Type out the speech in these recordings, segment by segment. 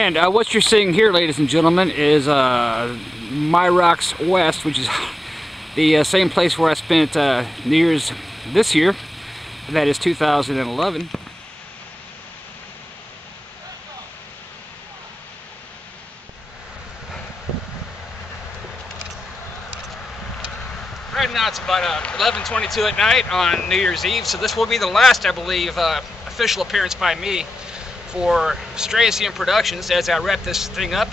And what you're seeing here, ladies and gentlemen, is My Rocks West, which is the same place where I spent New Year's this year. That is 2011. Right now it's about 11:22 at night on New Year's Eve, so this will be the last, I believe, official appearance by me for Strasium Productions as I wrap this thing up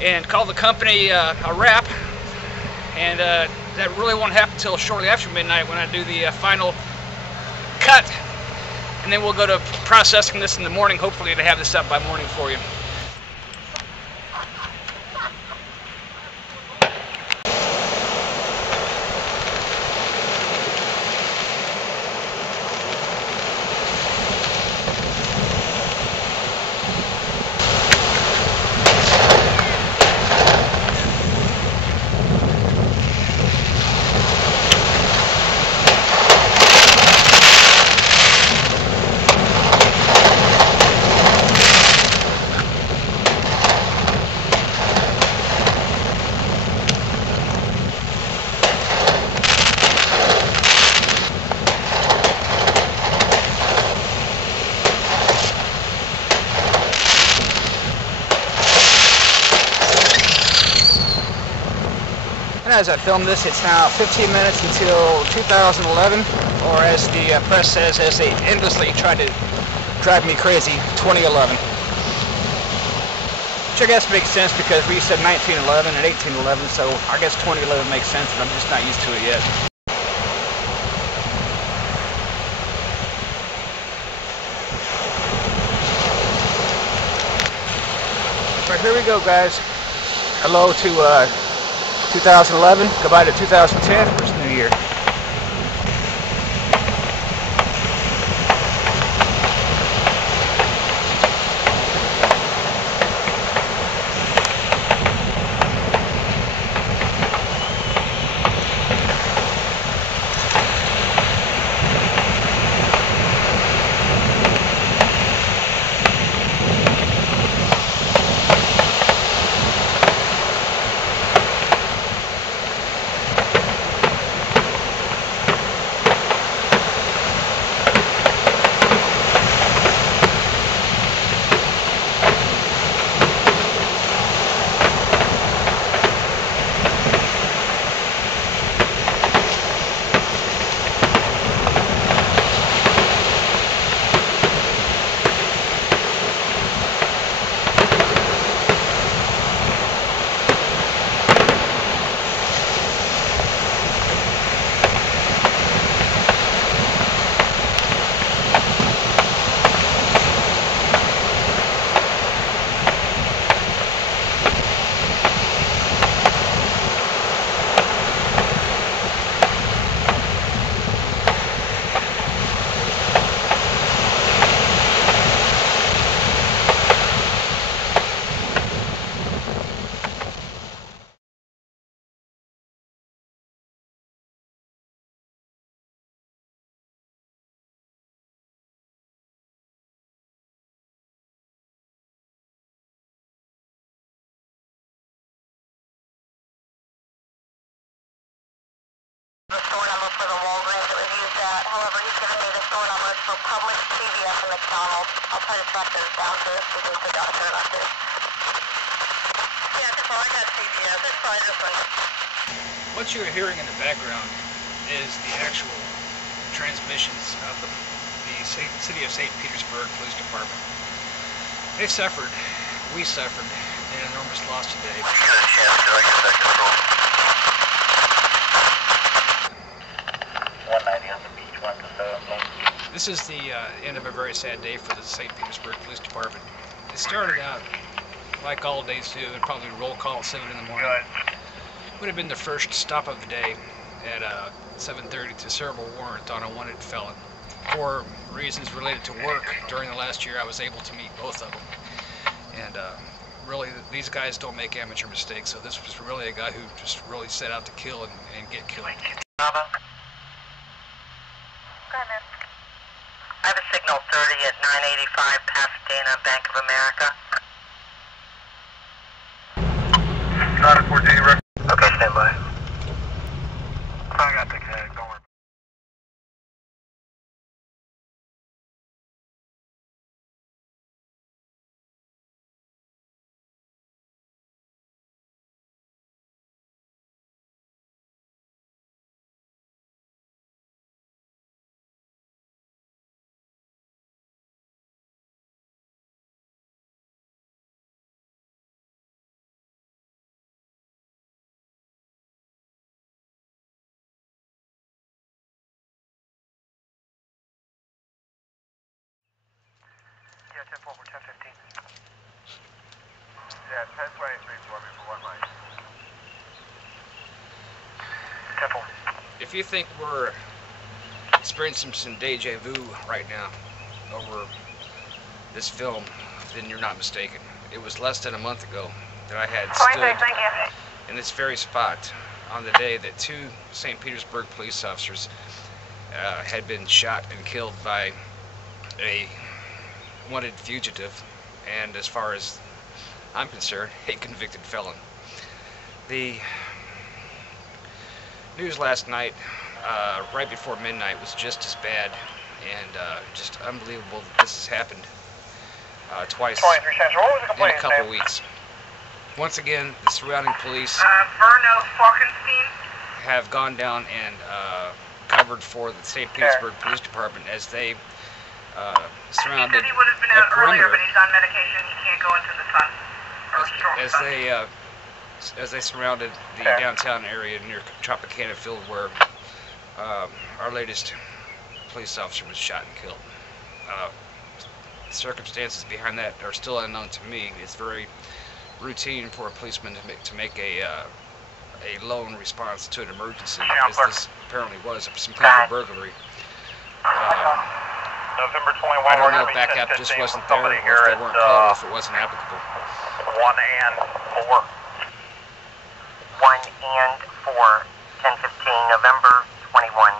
and call the company a wrap. And that really won't happen until shortly after midnight when I do the final cut, and then we'll go to processing this in the morning, hopefully to have this up by morning for you. As I film this, it's now 15 minutes until 2011, or as the press says, as they endlessly try to drive me crazy, 2011. Which I guess makes sense because we said 1911 and 1811, so I guess 2011 makes sense, but I'm just not used to it yet. Alright, here we go, guys. Hello to 2011, goodbye to 2010, first New Year. The store number for the Walgreens that was used at. However, he's given me the store numbers for Publix, CVS, and McDonald's. I'll try to track those down to see who's the doctor or not to. Yeah, that's all I got CVS. That's probably this one. What you're hearing in the background is the actual transmissions of the City of St. Petersburg Police Department. They suffered, we suffered, an enormous loss today. When you get a chance, could I get that control? 190 on the beach, 127. This is the end of a very sad day for the St. Petersburg Police Department. It started out, like all days do, and probably roll call at 7 in the morning. Would have been the first stop of the day at 7:30 to serve a warrant on a wanted felon. For reasons related to work, during the last year I was able to meet both of them. And really, these guys don't make amateur mistakes, so this was really a guy who just really set out to kill and get killed. I have a signal 30 at 985 Pasadena, Bank of America. Yeah, 1023 for me for 1 line. Temple. If you think we're experiencing some deja vu right now over this film, then you're not mistaken. It was less than a month ago that I had stood in this very spot on the day that 2 St. Petersburg police officers had been shot and killed by a wanted fugitive, and as far as I'm concerned, a convicted felon. The news last night, right before midnight, was just as bad, and just unbelievable that this has happened twice in a couple weeks. Once again, the surrounding police have gone down and covered for the St. Petersburg Police Department as they surrounded a perimeter. As they surrounded the downtown area near Tropicana Field, where our latest police officer was shot and killed. The circumstances behind that are still unknown to me. It's very routine for a policeman to make a lone response to an emergency, as this apparently was some kind of a burglary. November 21, I don't know if backup just wasn't there, or if they weren't called, or if it wasn't applicable. 1 and 4. 1 and 4, 10:15, November 21.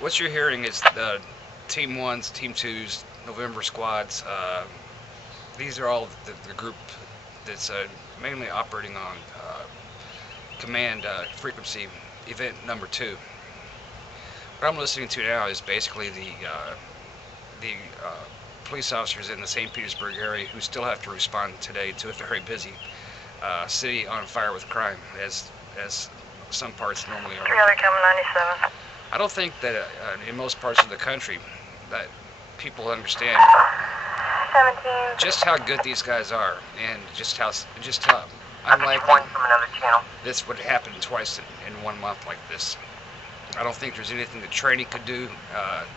What you're hearing is the Team 1s, Team 2s, November squads. These are all the group that's mainly operating on command frequency event number 2. What I'm listening to now is basically the police officers in the St. Petersburg area who still have to respond today to a very busy city on fire with crime, as some parts normally are. 3 other coming 97. I don't think that in most parts of the country that people understand 17. just how good these guys are, and just how unlikely from another channel. this would happen twice in 1 month like this. I don't think there's anything that training could do,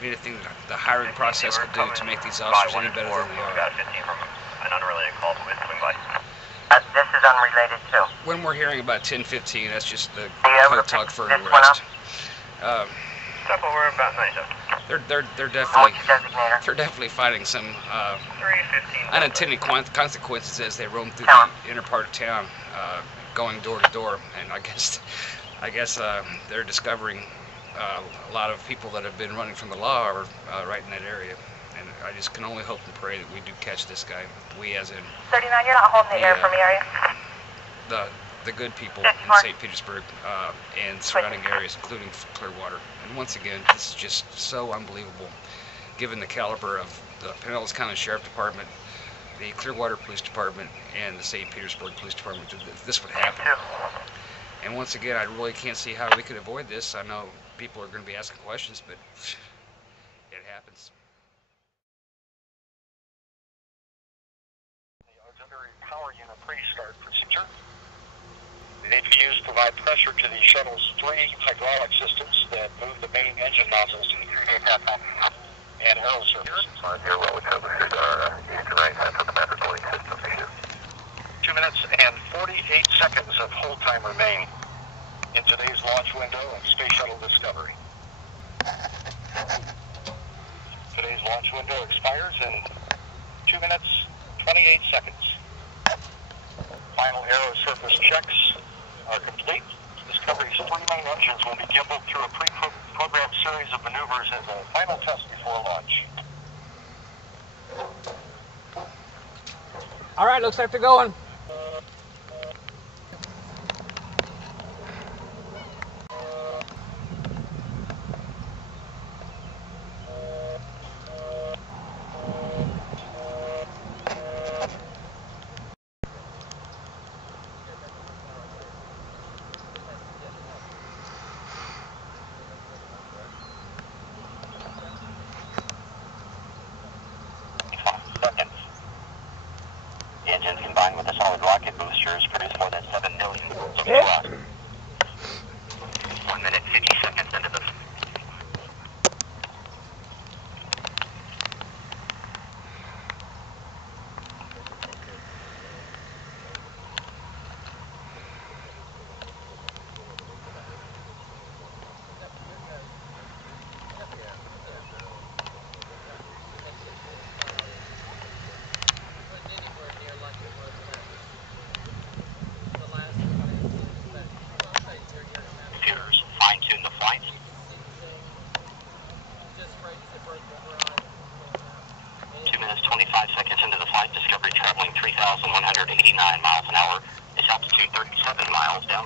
anything that the hiring process could do to make these officers any better than they are. Got 15 from an unrelated call to swing by. This is unrelated too. When we're hearing about 10:15, that's just the code talk for an arrest. Temple, we're about 97. They're definitely finding some 315. unintended consequences as they roam through the inner part of town, going door to door, and I guess they're discovering a lot of people that have been running from the law are right in that area, and I just can only hope and pray that we do catch this guy. We, as in 39, you're not holding the air for me, are you? the good people in St. Petersburg and surrounding areas, including Clearwater. And once again, this is just so unbelievable, given the caliber of the Pinellas County Sheriff Department, the Clearwater Police Department, and the St. Petersburg Police Department, that this would happen. And once again, I really can't see how we could avoid this. I know people are going to be asking questions, but it happens. The auxiliary power unit pre-start procedure. The APUs provide pressure to the shuttle's 3 hydraulic systems that move the main engine nozzles and aero surfaces. Here, well, we have our east and right half of the matter cooling system. 2 minutes and 48 seconds of hold time remain in today's launch window of Space Shuttle Discovery. Today's launch window expires in 2 minutes, 28 seconds. Final aero surface checks are complete. Discovery's 3 main engines will be gimbaled through a pre-programmed series of maneuvers as a final test before launch. All right, looks like they're going. The engines combined with the solid rocket boosters produce more than 7 million kilowatts. 1 minute, 50 seconds into the...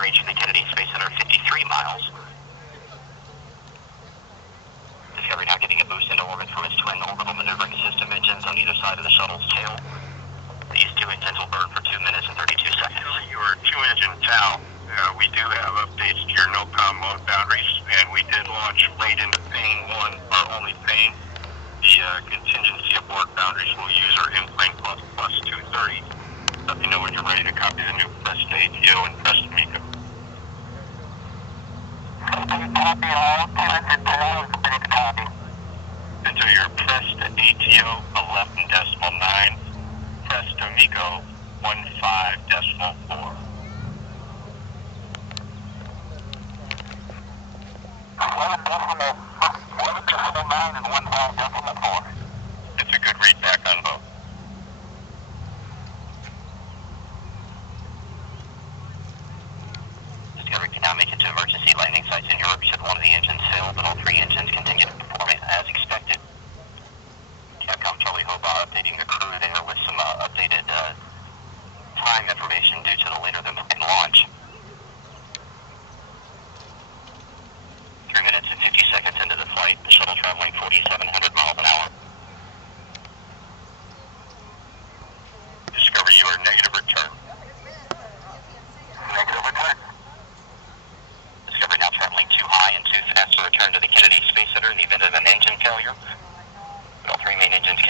range from the Kennedy Space Center, 53 miles. Discovery now getting a boost into orbit from its twin orbital maneuvering system engines on either side of the shuttle's tail. These two engines will burn for 2 minutes and 32 seconds. Your two-engine TAL, we do have updates to your no-com mode boundaries, and we did launch late into Pane 1, our only Pane. The contingency aboard boundaries we'll use are in-plane plus 230. Let me know when you're ready to copy the new press to ATO and press to MECO. Copy all, 200 TAL, ready to copy. Until you're pressed to ATO 11.9, press to MECO 15.4. 11.9 and 15.4. It's a good read back on both. Discovery can now make it to emergency landing sites in Europe should one of the engines fail, but all three engines continue to perform as expected. Capcom Charlie Hobart updating the crew there with some updated time information due to the later than planned launch. 3 minutes and 50 seconds into the flight, the shuttle traveling 4,700 miles an hour. Discovery, you are negative return. Negative return. Discovery now traveling too high and too fast to return to the Kennedy Space Center in the event of an engine failure. But all three main engines